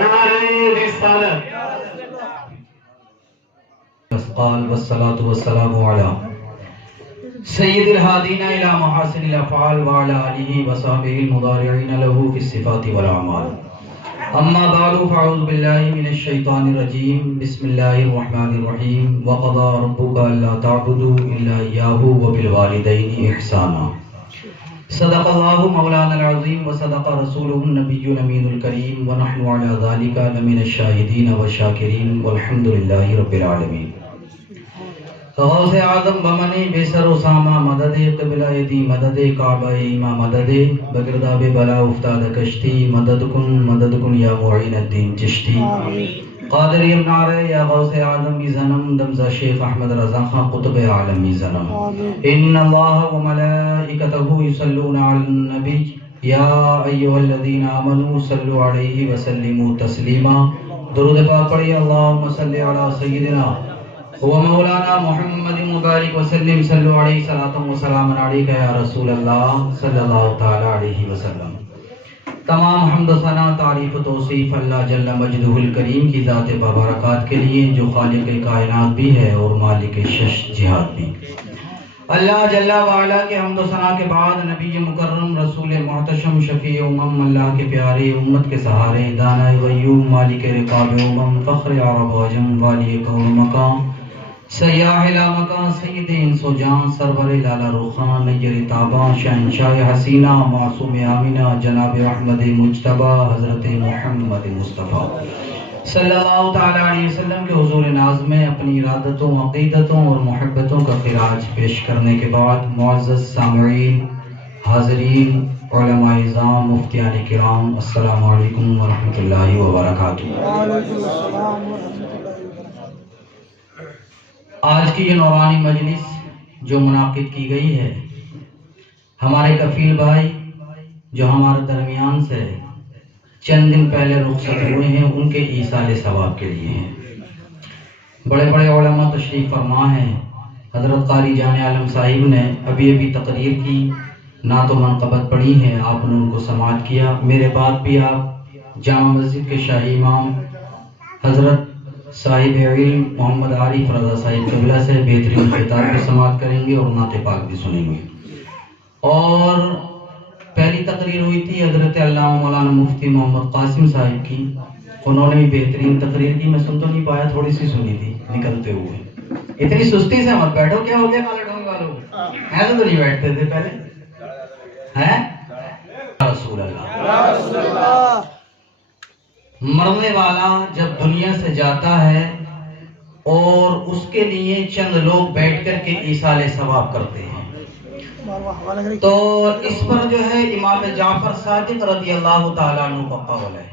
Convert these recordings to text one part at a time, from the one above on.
نعرہ رسالت. قال والصلاة والسلام على سید الہادین الی محاسن الافعال وعلى آلہ وصحبہ المضارعین له فی الصفات والاعمال. اما بعد فاعوذ باللہ من الشیطان الرجیم. بسم اللہ الرحمن الرحیم. وقضى ربک الا تعبدوا الا ایاہ وبالوالدین احسانا. صدق اللہ مولانا العظیم وصدق رسولہ النبی الامین الکریم ونحن علی ذلک لمن الشاہدین والشاکرین والحمد للہ رب العالمین. غوث اعظم بمنی بسر اسامہ مدد قبلہ دی مدد کعبہ ایمہ مدد بگرداب بلا افتاد کشتی مدد کن یا معین الدین چشتی. قادری ابن عرے یا غوث اعظم کی زنم دمزہ شیخ احمد رضا خان قطب عالمی زنم. ان اللہ و ملائکتہ یصلون علی النبی یا ایہا الذین آمنوا صلوا علیہ وسلموا تسلیما. درود پاک پڑھیے. اللہم صلی علی سیدنا و مولانا محمد مبارک وسلم. صلو علیہ صلاۃ و سلام علیک یا رسول اللہ صلی اللہ تعالی علیہ وسلم. تمام حمد و ثنا تعریف و توصیف اللہ جل مجدہ الکریم کی ذات بابرکات کے لیے جو خالق کائنات بھی ہے اور مالک شش جہات بھی. اللہ جل وعلا کے حمد و ثنا کے بعد نبی مکرم رسول محتشم شفیع امم اللہ کے پیارے امت کے سہارے دانہ غیوم مالک رقاب امم فخر عرب و عجم والی کون مقام سیاح لامکان سید انس و جان سرور لالا روخان نیر تابان شہنشاہ حسینہ معصوم آمینہ جناب احمد مجتبہ حضرت محمد مصطفیٰ صلی اللہ تعالیٰ علیہ وسلم کے حضور ناز میں اپنی ارادتوں عقیدتوں اور محبتوں کا خراج پیش کرنے کے بعد معزز سامعین حاضرین علماء اعظام مفتیان کرام السلام علیکم ورحمۃ اللہ وبرکاتہ. آج کی یہ نورانی مجلس جو منعقد کی گئی ہے ہمارے کفیل بھائی جو ہمارے درمیان سے چند دن پہلے رخصت ہوئے ہیں ان کے ایصال ثواب کے لیے ہیں. بڑے بڑے علماء تشریف فرما ہیں. حضرت قاری جان عالم صاحب نے ابھی تقریر کی نعت و منقبت پڑھی ہے. آپ نے ان کو سماعت کیا. میرے بعد بھی آپ جامع مسجد کے شاہی امام حضرت صاحب علم محمد عارف رضا صاحب قبلہ سے بہترین خطاب کی سماعت کریں گے اور نعت پاک بھی سنیں گے. اور پہلی تقریر ہوئی تھی حضرت علامہ مولانا مفتی محمد قاسم صاحب کی. انہوں نے بھی بہترین تقریر کی. میں سن تو نہیں پایا, تھوڑی سی سنی تھی نکلتے ہوئے. اتنی سستی سے مت بیٹھو, کیا ہو گیا کالے ڈونگ والوں, ایسے تو نہیں بیٹھتے تھے پہلے ہیں. رسول اللہ مرنے والا جب دنیا سے جاتا ہے اور اس کے لیے چند لوگ بیٹھ کر کے ایصال ثواب کرتے ہیں, تو اس پر جو ہے امام جعفر صادق رضی اللہ تعالیٰ عنہ کا قول ہے.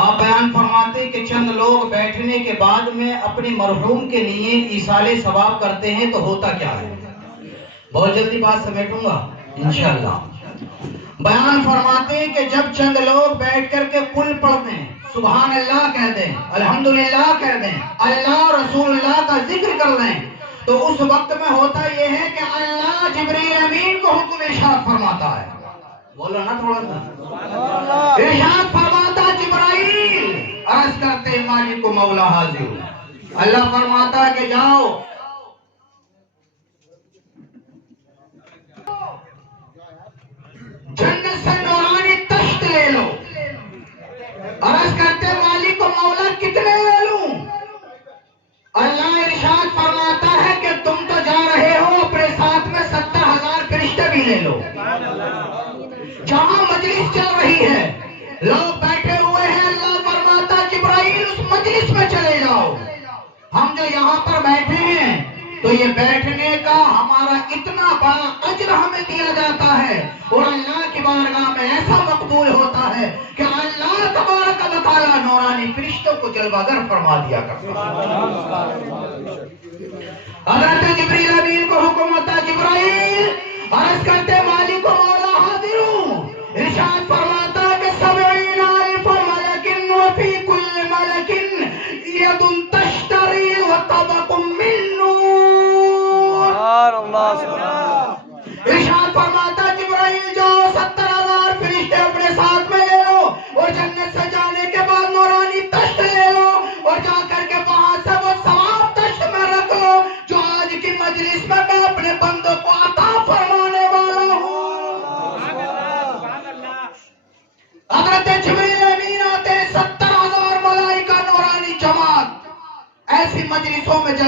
آپ بیان فرماتے کہ چند لوگ بیٹھنے کے بعد میں اپنے مرحوم کے لیے ایصال ثواب کرتے ہیں تو ہوتا کیا ہے. بہت جلدی بات سمیٹوں گا انشاءاللہ. بیان فرماتے ہیں کہ جب چند لوگ بیٹھ کر کے قل پڑھتے ہیں, سبحان اللہ کہہ دیں, الحمدللہ کہہ دیں, اللہ رسول اللہ کا ذکر کر لیں, تو اس وقت میں ہوتا یہ ہے کہ اللہ جبریل امین کو حکم ارشاد فرماتا ہے. بولو نا تھوڑا سا. ارشاد فرماتا جبرائیل عرض کرتے مالک و مولا حاضر. اللہ فرماتا ہے کہ جاؤ جنت سے نورانی تشت لے لو. عرض کرتے مالک و مولا کتنے لے لوں. اللہ ارشاد فرماتا ہے کہ تم تو جا رہے ہو, اپنے ساتھ میں 70,000 فرشتے بھی لے لو. جہاں مجلس چل رہی ہے لوگ بیٹھے ہوئے ہیں, اللہ فرماتا جبرائیل اس مجلس میں چلے جاؤ. ہم جو یہاں پر بیٹھے ہیں تو یہ بیٹھنے کا ہمارا اتنا بڑا اجر ہمیں دیا جاتا ہے اور اللہ کی بارگاہ میں ایسا مقبول ہوتا ہے کہ اللہ تبارک و تعالیٰ نورانی فرشتوں کو جلوہ گر فرما دیا کرتا ہے. حضرت جبریل امین کو حکم ہوتا جبرائیل عرض کرتے مالک و مولا حاضر ہوں. ارشاد فرماتا کہ 70,000 ملک وفی کل ملک ید تشتری وطبق من نور. ارشاد فرماتا جبرائیل جو 70,000 فرشتے اپنے ساتھ میں لے لو اور جنت سے جانے کے بعد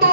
2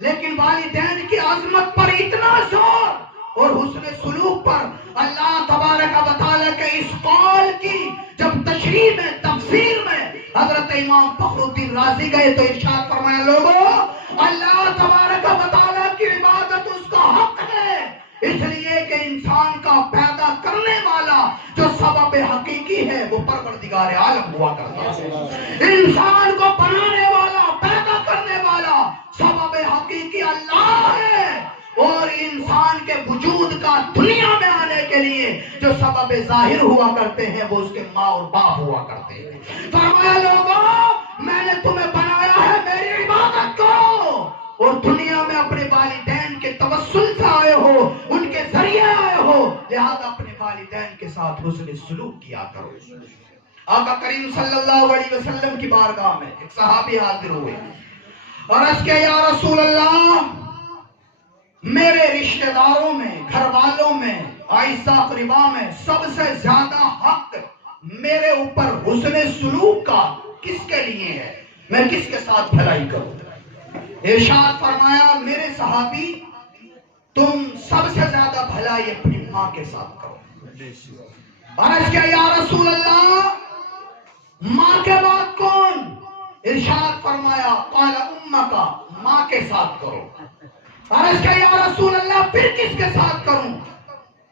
لیکن والدین کی عظمت پر اتنا زور اور حسن سلوک پر اللہ تبارک و تعالیٰ کے اس قول کی جب تشریح میں تفسیر میں حضرت امام فخر الدین رازی گئے تو ارشاد فرمایا لوگوں اللہ تبارک و تعالیٰ کی عبادت اس کا حق ہے، اس لیے کہ انسان کا پیدا کرنے والا جو سبب حقیقی ہے وہ پروردگار عالم ہوا کرتا ہے۔ انسان کو بنانے والا پیدا کرنے والا سبب حقیقی اللہ ہے، اور انسان کے وجود کا دنیا میں آنے کے لیے جو سبب ظاہر ہوا کرتے ہیں وہ اس کے ماں اور باپ ہوا کرتے ہیں۔ فرمایا لوگوں میں نے تمہیں بنایا ہے میری عبادت کرو، اور دنیا میں اپنے والدین کے توسل سے آئے ہو، ان کے ذریعے آئے ہو، لہذا اپنے والدین کے ساتھ حسن سلوک کیا کرو۔ آقا کریم صلی اللہ علیہ وسلم کی بارگاہ میں ایک صحابی حاضر ہوئے اور عرض کیا یا رسول اللہ میرے رشتہ داروں میں، گھر والوں میں، آئسہ اقربا میں سب سے زیادہ حق میرے اوپر حسن سلوک کا کس کے لیے ہے، میں کس کے ساتھ بھلائی کروں؟ ارشاد فرمایا میرے صحابی تم سب سے زیادہ بھلائی اپنی ماں کے ساتھ کرو۔ عرض کیا یا رسول اللہ ماں کے بعد کون؟ ارشاد فرمایا قال امک، ماں کے ساتھ کرو۔ عرض کیا یا رسول اللہ پھر کس کے ساتھ کروں؟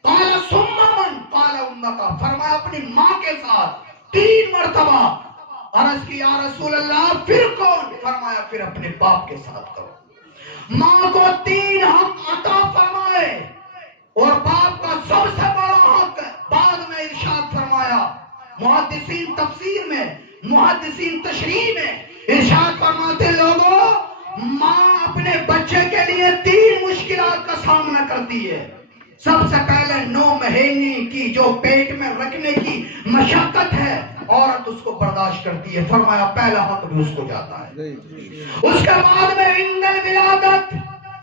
قال ثم من؟ قال امک، فرمایا اپنی ماں کے ساتھ 3 مرتبہ۔ عرض کی یا رسول اللہ پھر کون؟ فرمایا پھر اپنے باپ کے ساتھ کرو۔ ماں کو 3 حق عطا فرمائے اور باپ کا سب سے بڑا حق بعد میں ارشاد فرمایا۔ محدثین تفسیر میں، محدثین تشریح میں ارشاد فرماتے لوگوں ماں اپنے بچے کے لیے 3 مشکلات کا سامنا کرتی ہے۔ سب سے پہلے 9 مہینے کی جو پیٹ میں رکھنے کی مشقت ہے عورت اس کو برداشت کرتی ہے، فرمایا پہلا حق بھی اس کو جاتا ہے۔ اس کے بعد میں عند الولادت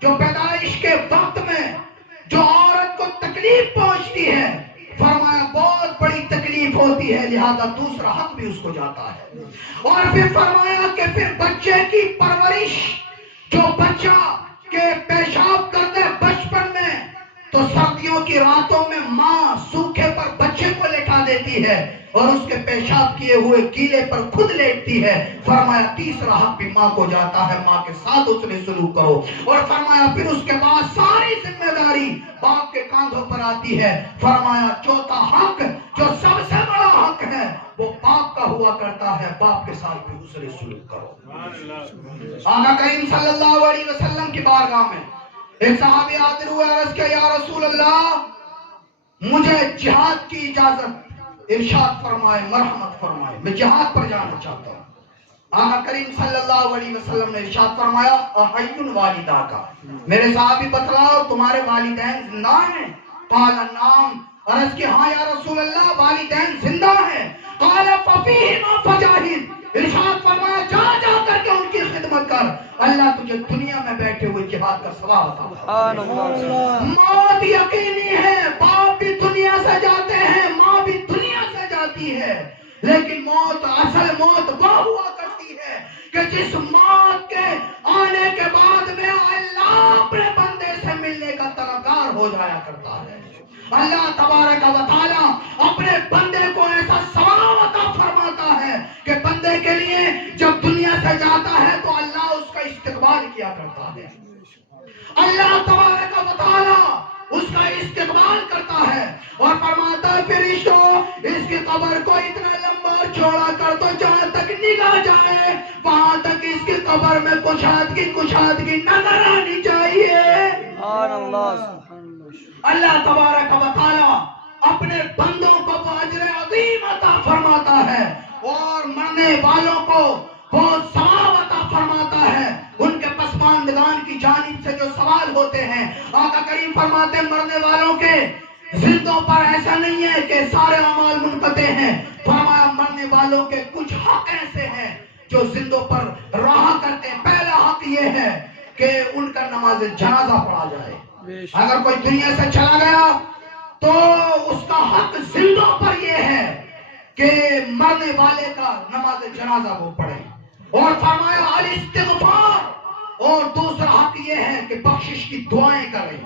جو پیدائش کے وقت میں جو عورت کو تکلیف پہنچتی ہے، فرمایا بہت بڑی تکلیف ہوتی ہے، لہذا دوسرا حق بھی اس کو جاتا ہے۔ اور پھر فرمایا کہ پھر بچے کی پرورش، جو بچہ کے پیشاب کرتے بچپن میں تو سردیوں کی راتوں میں ماں سوکھے پر بچے کو لٹا دیتی ہے اور اس کے پیشاب کیے ہوئے گیلے پر خود لیٹتی ہے، فرمایا تیسرا حق بھی ماں کو جاتا ہے، ماں کے ساتھ اس نے سلوک کرو۔ اور فرمایا پھر اس کے بعد ساری ذمہ داری باپ کے کاندھوں پر آتی ہے، فرمایا چوتھا حق جو سب سے بڑا حق ہے وہ باپ کا ہوا کرتا ہے، باپ کے ساتھ بھی اس نے سلوک کرو۔ آقا کریم صلی اللہ علیہ وسلم کی بارگاہ میں ایک صحابی حاضر ہوئے، عرض کیا یا رسول اللہ مجھے جہاد کی اجازت، ارشاد فرمائے مرحمت فرمائے میں جہاد پر جانا چاہتا ہوں۔ آقا کریم صلی اللہ علیہ وسلم نے ارشاد فرمایا احی والدہ کا، میرے صحابی بتلاؤ تمہارے والدین زندہ ہیں؟ قال نعم، عرض کہ ہاں یا رسول اللہ والدین زندہ ہیں۔ قال ففیہما فجاہد، ارشاد فرمایا جا جا کر کے ان کی خدمت کر، اللہ تجھے دنیا میں بیٹھے ہوئے جہاد کا ثواب عطا فرمائے۔ موت یقینی ہے، باپ بھی دنیا سے جاتے ہیں، ماں بھی دنیا سے جاتی ہے، لیکن موت اصل موت وہ ہوا کرتی ہے کہ جس موت کے آنے کے بعد میں اللہ اپنے بندے سے ملنے کا طلبگار ہو جایا کرتا ہے۔ اللہ تبارک و تعالی اپنے بندے کو ایسا ثواب عطا فرماتا ہے کہ بندے کے لیے جب دنیا سے جاتا ہے تو اللہ اس کا استقبال کیا کرتا ہے، اللہ تبارک و تعالی اس کا استقبال کرتا ہے اور فرماتا ہے فرشتوں اس کی قبر کو اتنا لمبا چوڑا کر دو جہاں تک نگاہ جائے وہاں تک اس کی قبر میں کشادگی نظر آنی چاہیے۔ اللہ تبارک و تعالی اپنے بندوں کو اجر عظیم عطا فرماتا ہے اور مرنے والوں کو بہت ثواب عطا فرماتا ہے۔ ان کے پسماندگان کی جانب سے جو سوال ہوتے ہیں آقا کریم فرماتے ہیں مرنے والوں کے زندوں پر ایسا نہیں ہے کہ سارے اعمال منقطع ہیں، فرمایا مرنے والوں کے کچھ حق ایسے ہیں جو زندوں پر رہا کرتے ہیں۔ پہلا حق یہ ہے کہ ان کا نماز جنازہ پڑھا جائے، اگر کوئی دنیا سے چلا گیا تو اس کا حق زندوں پر یہ ہے کہ مرنے والے کا نماز جنازہ وہ پڑھے۔ اور فرمایا الاستغفار، اور دوسرا حق یہ ہے کہ بخشش کی دعائیں کریں.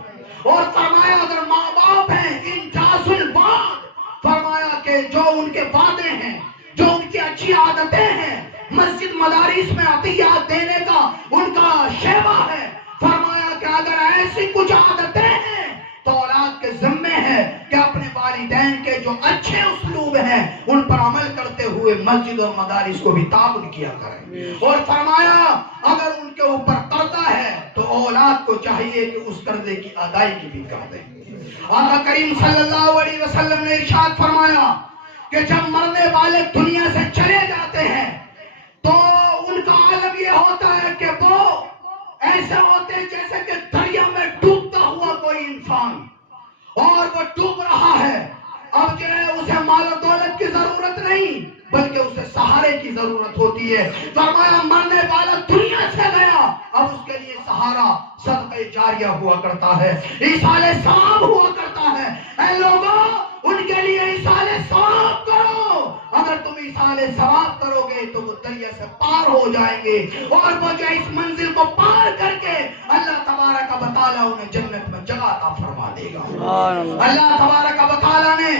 اور فرمایا اگر ماں باپ ہیں انجاز الوعد، فرمایا کہ جو ان کے وعدے ہیں، جو ان کی اچھی عادتیں ہیں، مسجد مدارس میں عطیات دینے کا ان کا شیوا ہے، فرمایا کہ اگر ایسی کچھ عادتیں ہیں تو اولاد کے ذمے ہے کہ اپنے والدین کے جو اچھے اسلوب ہیں ان پر عمل کرتے ہوئے مسجد اور مدارس کو بھی تعاون کیا کریں. اور فرمایا اگر ان کے اوپر قرضہ ہے تو اولاد کو چاہیے کہ اس قرضے کی ادائیگی بھی کر دیں. آقا کریم صلی اللہ علیہ وسلم نے ارشاد فرمایا کہ جب مرنے والے دنیا سے چلے جاتے ہیں تو ان کا عالم یہ ہوتا ہے کہ وہ ایسے ہوتے ہیں جیسے کہ دریا میں ڈوبتا ہوا کوئی انسان، اور وہ ڈوب رہا ہے. اب جو ہے اسے مال و دولت کی ضرورت نہیں بلکہ اسے سہارے کی ضرورت ہوتی ہے. فرمایا مرنے والا دنیا سے گیا، اب اس کے لیے سہارا صدقہ جاریہ ہوا کرتا ہے، ایصال ثواب ہوا کرتا ہے. اے لوگوں ان کے لیے ایصال ثواب کرو. اگر تم ایصال ثواب کرو گے تو وہ دریا سے پار ہو جائیں گے، اور وہ جو اس منزل کو پار کر کے اللہ تبارک و تعالی انہیں جنت میں جگہ عطا فرما دے گا. اللہ تبارک و تعالی نے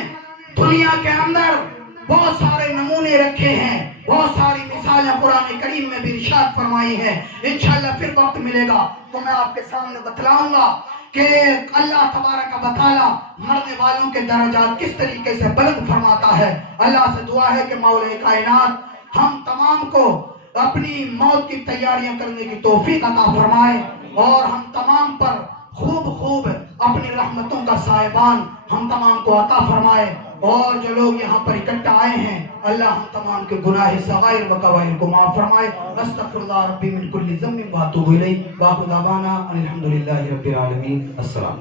دنیا کے اندر بہت سارے نمونے رکھے ہیں، بہت ساری مثالیں قرآن کریم میں بھی ارشاد فرمائی ہیں. انشاءاللہ پھر وقت ملے گا تو میں آپ کے سامنے بتلاؤں گا کہ اللہ تبارک و تعالی مرنے والوں کے درجات کس طریقے سے بلند فرماتا ہے. اللہ سے دعا ہے کہ مولا کائنات ہم تمام کو اپنی موت کی تیاریاں کرنے کی توفیق عطا فرمائے، اور ہم تمام پر خوب اپنی رحمتوں کا سائبان ہم تمام کو عطا فرمائے. اور جو لوگ یہاں پر اکٹھا آئے ہیں اللہ ہم تمام کے گناہ صغائر و کبائر کو معاف فرمائے. استغفر اللہ ربی من کل ذنب و اتوب الیہ. وآخر دعوانا ان الحمد للہ رب العالمین. السلام.